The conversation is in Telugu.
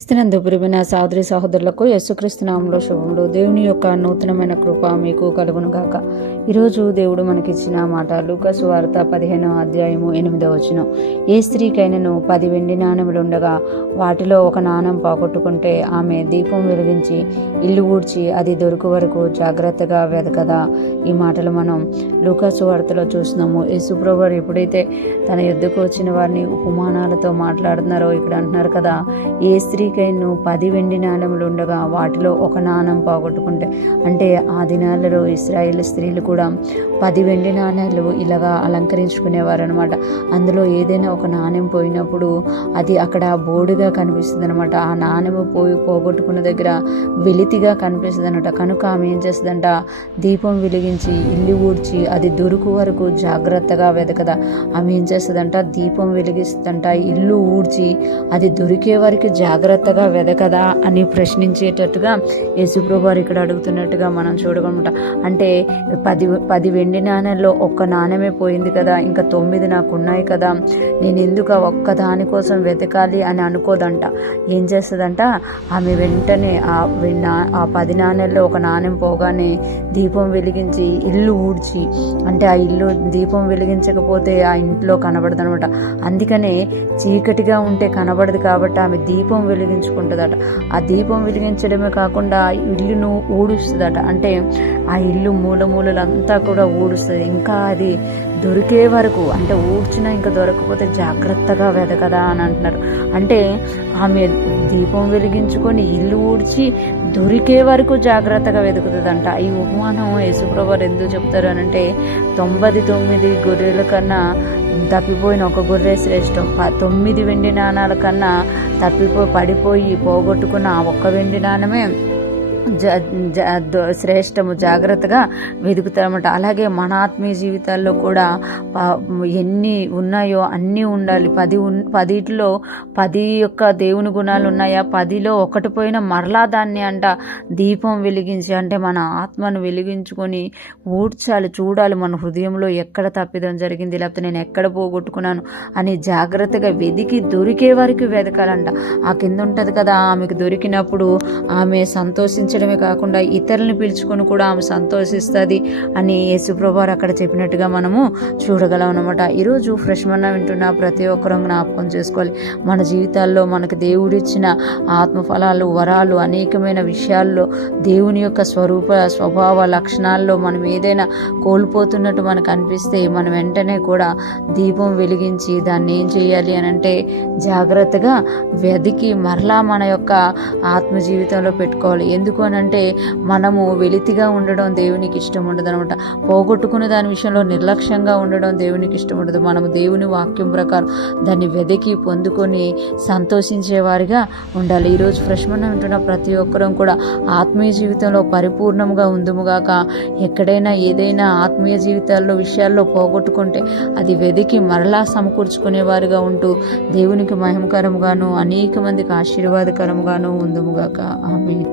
క్రీస్తునందు ప్రియమైన సహోదరి సహోదరులకు యేసుక్రీస్తు నామములో శుభములు. దేవుని యొక్క నూతనమైన కృప మీకు కలుగును గాక. ఈరోజు దేవుడు మనకిచ్చిన మాట లూకా సువార్త 15వ అధ్యాయము 8వ వచనం. ఏ స్త్రీకైనను 10 వెండి నాణెములు ఉండగా వాటిలో ఒక నాణెం పోగొట్టుకుంటే ఆమె దీపం వెలిగించి ఇల్లు ఊడ్చి అది దొరుకు వరకు జాగ్రత్తగా వెదకదా. ఈ మాటలు మనం లూకా సువార్తలో చూస్తున్నాము. యేసుప్రభువు ఎప్పుడైతే తన యుద్ధకు వచ్చిన వారిని ఉపమానాలతో మాట్లాడుతున్నారో ఇక్కడ అంటున్నారు కదా, ఏ స్త్రీకైనా 10 వెండి నాణెములు ఉండగా వాటిలో ఒక నాణెం పోగొట్టుకుంటే, అంటే ఆ దినాలలో ఇశ్రాయేల్ స్త్రీలు కూడా 10 వెండి నాణ్యాలు ఇలాగా అలంకరించుకునేవారు అనమాట. అందులో ఏదైనా ఒక నాణెం పోయినప్పుడు అది అక్కడ బోర్డుగా కనిపిస్తుంది అనమాట. ఆ నాణెము పోగొట్టుకున్న దగ్గర వెలితిగా కనిపిస్తుంది అనమాట. కనుక ఆమె ఏం చేస్తుందంట, దీపం వెలిగించి ఇల్లు ఊడ్చి అది దొరుకు వరకు జాగ్రత్తగా వెదకదా. ఆమె ఏం చేస్తుందంట, దీపం వెలిగిస్తుందంట, ఇల్లు ఊడ్చి అది దొరికే వరకు జాగ్రత్తగా వెదకదా అని ప్రశ్నించేటట్టుగా యేసుప్రభువు వారు ఇక్కడ అడుగుతున్నట్టుగా మనం చూడగలమాట. అంటే 10 వెండి నాణ్యాల్లో ఒక్క నాణ్యమే పోయింది కదా, ఇంకా 9 నాకు ఉన్నాయి కదా, నేను ఎందుకు ఒక్క దానికోసం వెతకాలి అని అనుకోదంట. ఏం చేస్తుందంట, ఆమె వెంటనే ఆ 10 నాణ్యాల్లో ఒక నాణ్యం పోగానే దీపం వెలిగించి ఇల్లు ఊడ్చి, అంటే ఆ ఇల్లు దీపం వెలిగించకపోతే ఆ ఇంట్లో కనబడదు అనమాట. అందుకనే చీకటిగా ఉంటే కనబడదు కాబట్టి ఆమె దీపం వెలిగించుకుంటుందట. ఆ దీపం వెలిగించడమే కాకుండా ఇల్లును ఊడుస్తుందట. అంటే ఆ ఇల్లు మూలలంతా కూడా ఊడుస్తుంది. ఇంకా అది దొరికే వరకు, అంటే ఊడ్చినా ఇంకా దొరకకపోతే జాగ్రత్తగా వెదకదా అని అంటున్నారు. అంటే ఆమె దీపం వెలిగించుకొని ఇల్లు ఊడ్చి దొరికే వరకు జాగ్రత్తగా వెతుకుతుందంట. ఈ ఉపమానం యేసుప్రభువు వారు ఎందుకు చెప్తారు అని అంటే, 99 గొర్రెల కన్నా తప్పిపోయిన ఒక గొర్రె శ్రేష్టం, 9 వెండి నాణాల కన్నా పడిపోయి పోగొట్టుకున్న ఆ ఒక్క వెండి నాణమే శ్రేష్టము, జాగ్రత్తగా వెతుకుతామట. అలాగే మన ఆత్మీయ జీవితాల్లో కూడా ఎన్ని ఉన్నాయో అన్నీ ఉండాలి. 10లో 10 యొక్క దేవుని గుణాలు ఉన్నాయా, 10లో ఒకటి పోయినా మరలా దాన్ని దీపం వెలిగించి, అంటే మన ఆత్మను వెలిగించుకొని ఊడ్చాలి, చూడాలి మన హృదయంలో ఎక్కడ తప్పిదం జరిగింది, లేకపోతే నేను ఎక్కడ పోగొట్టుకున్నాను అని జాగ్రత్తగా వెతికి దొరికే వరకు వెతకాలంట. ఆ కింద ఉంటుంది కదా, ఆమెకు దొరికినప్పుడు ఆమె సంతోషించడమే కాకుండా ఇతరులను పిలుచుకొని కూడా ఆమె సంతోషిస్తుంది అని యేసుప్రభువు వారు అక్కడ చెప్పినట్టుగా మనము చూడగలం అనమాట. ఈరోజు ఫ్రెష్ మన్నా వింటున్న ప్రతి ఒక్కరూ జ్ఞాపకం చేసుకోవాలి, మన జీవితాల్లో మనకు దేవుడిచ్చిన ఆత్మఫలాలు, వరాలు, అనేకమైన విషయాల్లో దేవుని యొక్క స్వభావ లక్షణాల్లో మనం ఏదైనా కోల్పోతున్నట్టు మనకు అనిపిస్తే మనం వెంటనే కూడా దీపం వెలిగించి దాన్ని ఏం చేయాలి అని అంటే జాగ్రత్తగా వెతికి మరలా మన యొక్క ఆత్మ జీవితంలో పెట్టుకోవాలి. ఎందుకు అనంటే మనము వెలితిగా ఉండడం దేవునికి ఇష్టం ఉండదు అనమాట. పోగొట్టుకునే దాని విషయంలో నిర్లక్ష్యంగా ఉండడం దేవునికి ఇష్టం ఉండదు. మనము దేవుని వాక్యం ప్రకారం దాన్ని వెతికి పొందుకొని సంతోషించేవారిగా ఉండాలి. ఈరోజు ఫ్రెష్ మన్నా వింటున్న ప్రతి ఒక్కరం కూడా ఆత్మీయ జీవితంలో పరిపూర్ణంగా ఉందుముగాక. ఎక్కడైనా ఏదైనా ఆత్మీయ జీవితాల్లో విషయాల్లో పోగొట్టుకుంటే అది వెతికి మరలా సమకూర్చుకునేవారుగా ఉంటూ దేవునికి మహిమకరముగాను అనేక మందికి ఆశీర్వాదకరముగాను ఉందుముగాక. ఆమేన్.